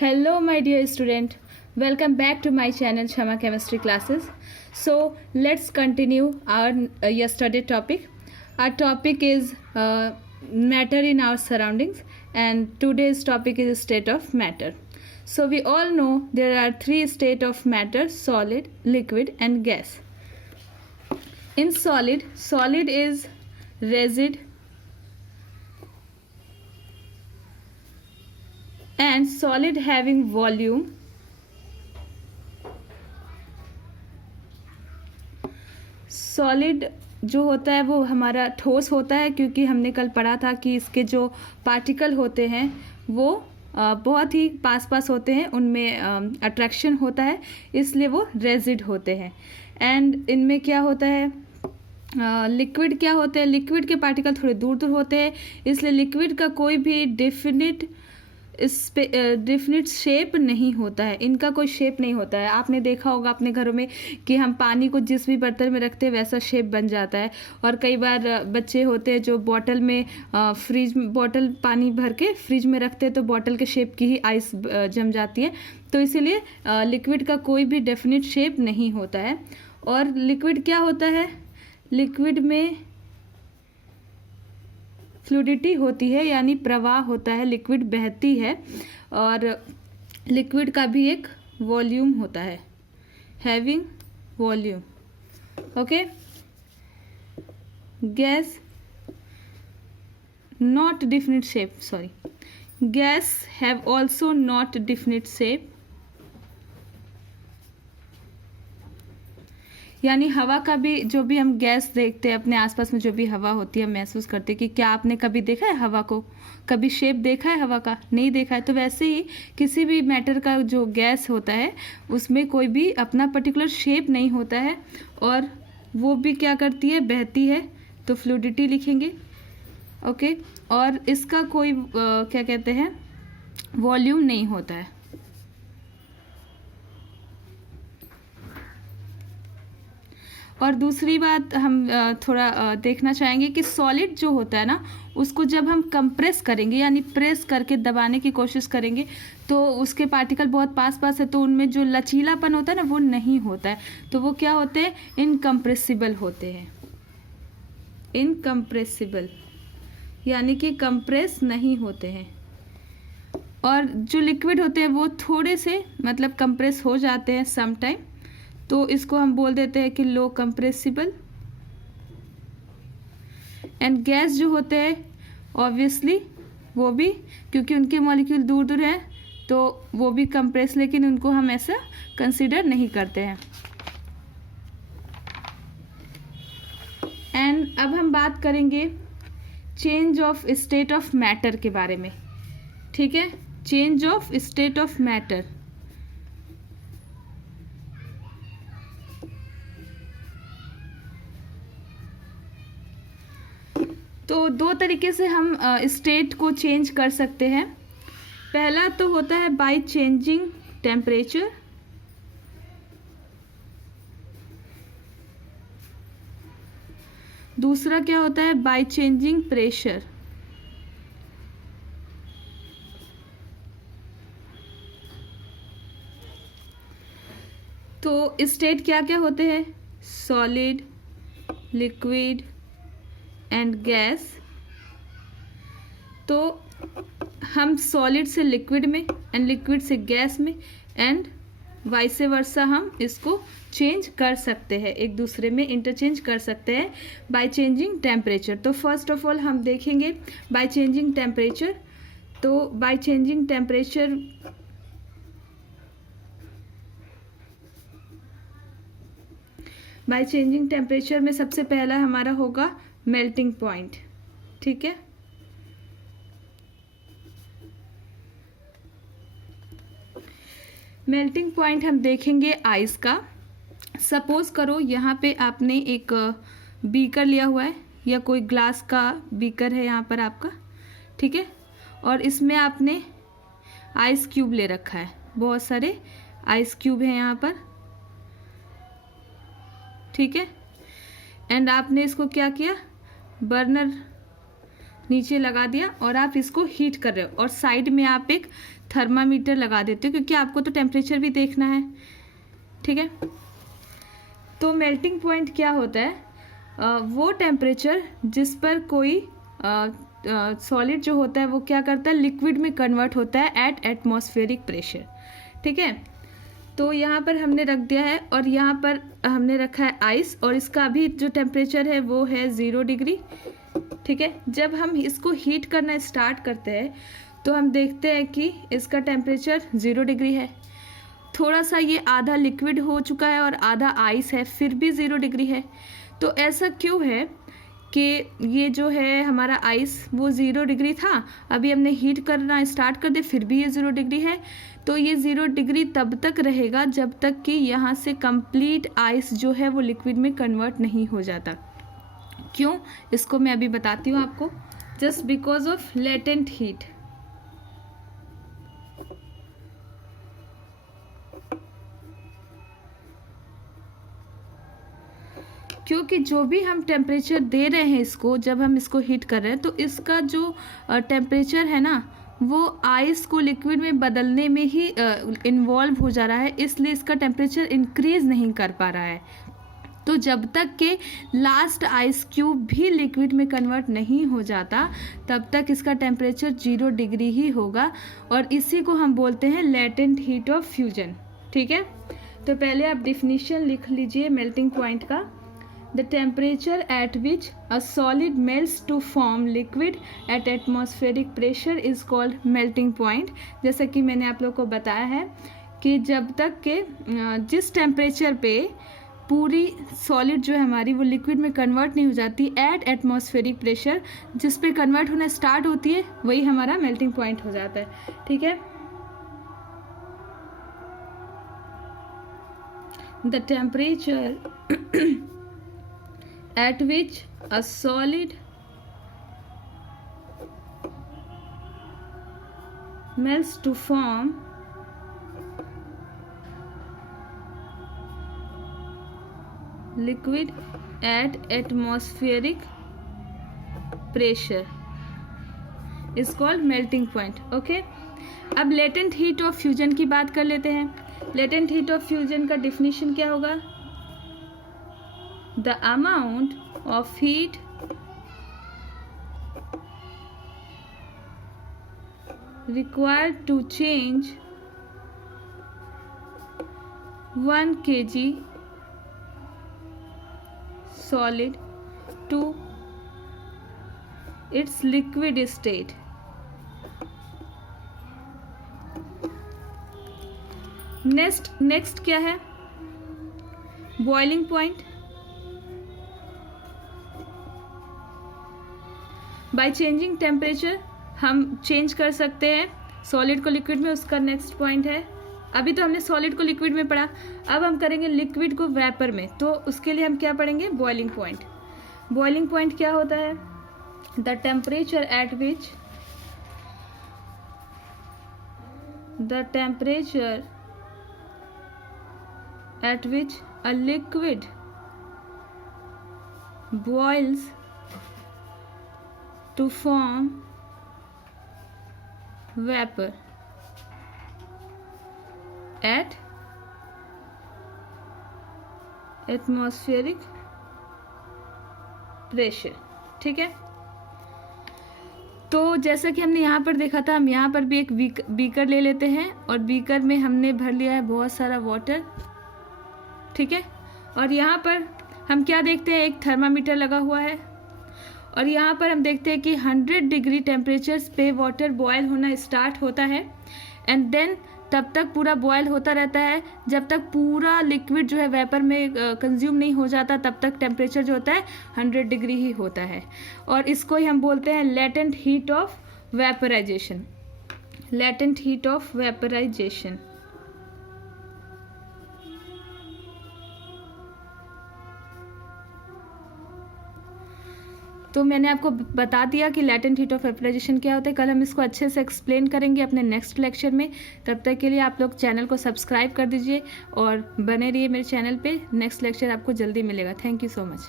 Hello, my dear student. Welcome back to my channel Shama Chemistry Classes. So let's continue our yesterday topic. Our topic is matter in our surroundings, and today's topic is state of matter. So we all know there are three states of matter: solid, liquid, and gas. In solid is rigid and solid having volume. Solid जो होता है वो हमारा ठोस होता है, क्योंकि हमने कल पढ़ा था कि इसके जो पार्टिकल होते हैं वो बहुत ही पास होते हैं, उनमें अट्रैक्शन होता है, इसलिए वो रेजिड होते हैं. एंड इनमें क्या होता है, लिक्विड क्या होते हैं, लिक्विड के पार्टिकल थोड़े दूर दूर होते हैं, इसलिए लिक्विड का कोई भी डेफिनेट शेप नहीं होता है. इनका कोई शेप नहीं होता है. आपने देखा होगा अपने घरों में कि हम पानी को जिस भी बर्तन में रखते हैं वैसा शेप बन जाता है. और कई बार बच्चे होते हैं जो बॉटल में बॉटल पानी भर के फ्रिज में रखते हैं तो बॉटल के शेप की ही आइस जम जाती है. तो इसीलिए लिक्विड का कोई भी डेफिनेट शेप नहीं होता है. और लिक्विड क्या होता है, लिक्विड में फ्लूडिटी होती है, यानी प्रवाह होता है, लिक्विड बहती है. और लिक्विड का भी एक वॉल्यूम होता है, having volume. Okay. Gas not definite shape, sorry, guys have also not definite shape. यानी हवा का भी, जो भी हम गैस देखते हैं अपने आसपास में, जो भी हवा होती है हम महसूस करते हैं कि क्या आपने कभी देखा है हवा को, कभी शेप देखा है हवा का, नहीं देखा है. तो वैसे ही किसी भी मैटर का जो गैस होता है उसमें कोई भी अपना पर्टिकुलर शेप नहीं होता है, और वो भी क्या करती है, बहती है. तो फ्लूडिटी लिखेंगे. ओके. और इसका कोई क्या कहते हैं, वॉल्यूम नहीं होता है. और दूसरी बात हम थोड़ा देखना चाहेंगे कि सॉलिड जो होता है ना, उसको जब हम कंप्रेस करेंगे यानी प्रेस करके दबाने की कोशिश करेंगे तो उसके पार्टिकल बहुत पास है, तो उनमें जो लचीलापन होता है ना वो नहीं होता है. तो वो क्या होते हैं, इनकम्प्रेसिबल होते हैं. इनकम्प्रेसिबल यानी कि कंप्रेस नहीं होते हैं. और जो लिक्विड होते हैं वो थोड़े से मतलब कंप्रेस हो जाते हैं सम टाइम, तो इसको हम बोल देते हैं कि लो कंप्रेसिबल. एंड गैस जो होते हैं ऑब्वियसली वो भी, क्योंकि उनके मॉलिक्यूल दूर दूर हैं तो वो भी कंप्रेस, लेकिन उनको हम ऐसा कंसीडर नहीं करते हैं. एंड अब हम बात करेंगे change of state of matter के बारे में. ठीक है, change of state of matter. तो दो तरीके से हम स्टेट को चेंज कर सकते हैं. पहला तो होता है बाय चेंजिंग टेम्परेचर. दूसरा क्या होता है, बाय चेंजिंग प्रेशर. तो स्टेट क्या क्या होते हैं, सॉलिड, लिक्विड एंड गैस. तो हम सॉलिड से लिक्विड में एंड लिक्विड से गैस में एंड वाइस वर्सा हम इसको चेंज कर सकते हैं, एक दूसरे में इंटरचेंज कर सकते हैं बाय चेंजिंग टेम्परेचर. तो फर्स्ट ऑफ ऑल हम देखेंगे बाय चेंजिंग टेम्परेचर. तो by changing temperature by changing temperature में सबसे पहला हमारा होगा मेल्टिंग पॉइंट. ठीक है. मेल्टिंग पॉइंट हम देखेंगे आइस का. सपोज करो यहाँ पे आपने एक बीकर लिया हुआ है, या कोई ग्लास का बीकर है यहाँ पर आपका. ठीक है. और इसमें आपने आइस क्यूब ले रखा है, बहुत सारे आइस क्यूब हैं यहाँ पर. ठीक है. एंड आपने इसको क्या किया, बर्नर नीचे लगा दिया और आप इसको हीट कर रहे हो, और साइड में आप एक थर्मामीटर लगा देते हो क्योंकि आपको तो टेम्परेचर भी देखना है, ठीक है। तो मेल्टिंग पॉइंट क्या होता है? वो टेम्परेचर जिस पर कोई सॉलिड जो होता है वो क्या करता है, लिक्विड में कन्वर्ट होता है एट एटमॉस्फेरिक प्रेशर, ठीक है। तो यहाँ पर हमने रख दिया है और यहाँ पर हमने रखा है आइस, और इसका अभी जो टेम्परेचर है वो है 0 डिग्री, ठीक है। जब हम इसको हीट करना स्टार्ट करते हैं तो हम देखते हैं कि इसका टेम्परेचर 0 डिग्री है। थोड़ा सा ये आधा लिक्विड हो चुका है और आधा आइस है, फिर भी 0 डिग्री है। तो ऐसा क्यों है कि ये जो है हमारा आइस वो 0 डिग्री था, अभी हमने हीट करना स्टार्ट कर दे फिर भी ये 0 डिग्री है। तो ये 0 डिग्री तब तक रहेगा जब तक कि यहाँ से कंप्लीट आइस जो है वो लिक्विड में कन्वर्ट नहीं हो जाता। क्यों, इसको मैं अभी बताती हूँ आपको। Just because of latent heat. क्योंकि जो भी हम टेम्परेचर दे रहे हैं इसको, जब हम इसको हीट कर रहे हैं तो इसका जो टेम्परेचर है ना वो आइस को लिक्विड में बदलने में ही इन्वॉल्व हो जा रहा है, इसलिए इसका टेम्परेचर इंक्रीज नहीं कर पा रहा है। तो जब तक के लास्ट आइस क्यूब भी लिक्विड में कन्वर्ट नहीं हो जाता तब तक इसका टेम्परेचर 0 डिग्री ही होगा, और इसी को हम बोलते हैं लेटेंट हीट ऑफ फ्यूजन, ठीक है। तो पहले आप डिफिनीशन लिख लीजिए मेल्टिंग पॉइंट का। The temperature at which a solid melts to form liquid at atmospheric pressure is called melting point। जैसा कि मैंने आप लोग को बताया है कि जब तक के जिस टेम्परेचर पे पूरी सॉलिड जो है हमारी वो लिक्विड में कन्वर्ट नहीं हो जाती एट एटमॉस्फेरिक प्रेशर, जिस पे कन्वर्ट होना स्टार्ट होती है वही हमारा मेल्टिंग पॉइंट हो जाता है, ठीक है। The temperature at which a solid melts to form liquid at atmospheric pressure is called melting point, okay। अब लेटेंट हीट ऑफ फ्यूजन की बात कर लेते हैं। लेटेंट हीट ऑफ फ्यूजन का डिफिनीशन क्या होगा? The amount of heat required to change 1 kg solid to its liquid state। Next क्या है? Boiling point. By changing temperature हम चेंज कर सकते हैं सॉलिड को लिक्विड में, उसका नेक्स्ट पॉइंट है। अभी तो हमने सॉलिड को लिक्विड में पढ़ा, अब हम करेंगे लिक्विड को वेपर में, तो उसके लिए हम क्या पढ़ेंगे? Boiling point. बॉइलिंग पॉइंट क्या होता है? The temperature at which a liquid boils to form vapor at atmospheric pressure, ठीक है। तो जैसा कि हमने यहाँ पर देखा था, हम यहाँ पर भी एक बीकर ले लेते हैं और बीकर में हमने भर लिया है बहुत सारा वाटर, ठीक है। और यहाँ पर हम क्या देखते हैं? एक थर्मामीटर लगा हुआ है, और यहाँ पर हम देखते हैं कि 100 डिग्री टेम्परेचर पे वाटर बॉयल होना स्टार्ट होता है, एंड देन तब तक पूरा बॉयल होता रहता है जब तक पूरा लिक्विड जो है वेपर में कंज्यूम नहीं हो जाता, तब तक टेम्परेचर जो होता है 100 डिग्री ही होता है। और इसको ही हम बोलते हैं latent heat of vaporisation. Latent heat of vaporisation. तो मैंने आपको बता दिया कि लेटेंट हीट ऑफ वेपराइजेशन क्या होता है। कल हम इसको अच्छे से एक्सप्लेन करेंगे अपने नेक्स्ट लेक्चर में। तब तक के लिए आप लोग चैनल को सब्सक्राइब कर दीजिए और बने रहिए मेरे चैनल पे। नेक्स्ट लेक्चर आपको जल्दी मिलेगा। Thank you so much.